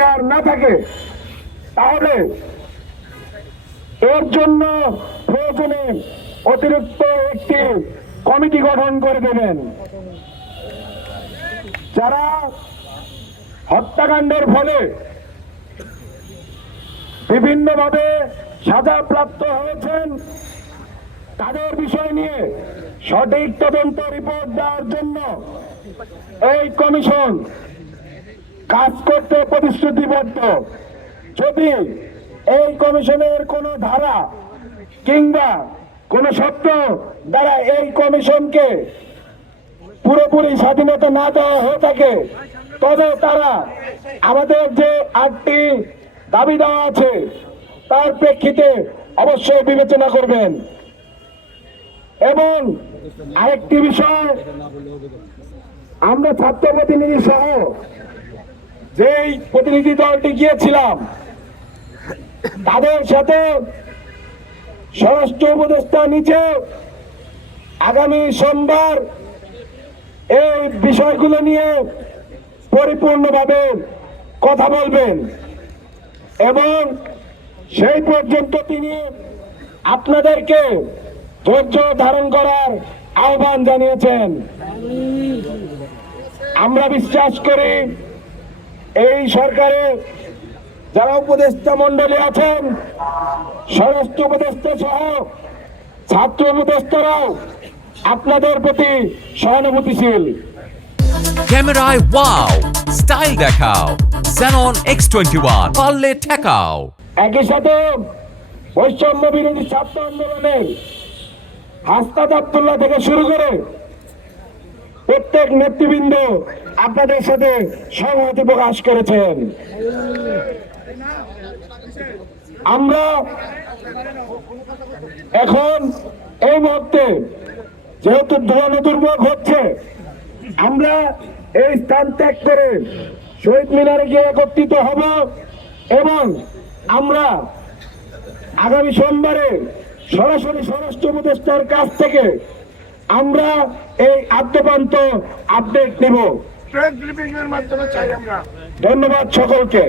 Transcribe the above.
Clear না থাকে তাহলে এর জন্য প্রয়োজনে অতিরিক্ত একটি কমিটি গঠন করে দেবেন। যারা হত্যাকাণ্ডের ফলে বিভিন্নভাবে সাজাপ্রাপ্ত হয়েছেন তাদের বিষয় নিয়ে সঠিক তদন্ত রিপোর্ট দেওয়ার জন্য এই কমিশন কাজ করতে প্রতিশ্রুতিবদ্ধ। যদি এই কমিশনের কোনো ধারা কিংবা কোন শর্ত দ্বারা এই কমিশনকে পুরোপুরি স্বাধীনতা না দেওয়া হয়ে থাকে তবে তারা আমাদের যে 8টি দাবি দেওয়া আছে তার প্রেক্ষিতে অবশ্যই বিবেচনা করবেন। এবং আরেকটি বিষয়, আমরা ছাত্র প্রতিনিধি সহ যেই প্রতিনিধি দলটি গিয়েছিলাম তাদের সাথে স্বরাষ্ট্র উপদেষ্টা নিচে আগামী সোমবার এই বিষয়গুলো নিয়ে পরিপূর্ণভাবে কথা বলবেন এবং সেই পর্যন্ত তিনি আপনাদেরকে ধৈর্য ধারণ করার আহ্বান জানিয়েছেন। আমরা বিশ্বাস করি এই সরকারের যারা উপদেষ্টা মন্ডলী আছেন, স্বরাষ্ট্র উপদেষ্টা সহ ছাত্র উপদেষ্টারাও আপনাদের প্রতি সহানুভূতিশীল। ক্যামেরায় ওয়াও, স্টাইল দেখাও, Xenon X21 পারলে ঠেকাও। একই সাথে বৈষম্য বিরোধী ছাত্র আন্দোলনের হাসনাত আব্দুল্লাহ থেকে শুরু করে প্রত্যেক নেতৃবৃন্দ আপনাদের সাথে সংহতি প্রকাশ করেছেন। আমরা এখন এই মুহূর্তে যেহেতু ধুলানো দুর্ভোগ হচ্ছে, আমরা এই স্থান ত্যাগ করে শহীদ মিনারে গিয়ে একত্রিত হব এবং আমরা আগামী সোমবারে সরাসরি স্বরাষ্ট্র উপদেষ্টার কাছ থেকে আমরা এই আদ্যপান্ত আপডেট নেব। ধন্যবাদ সকলকে।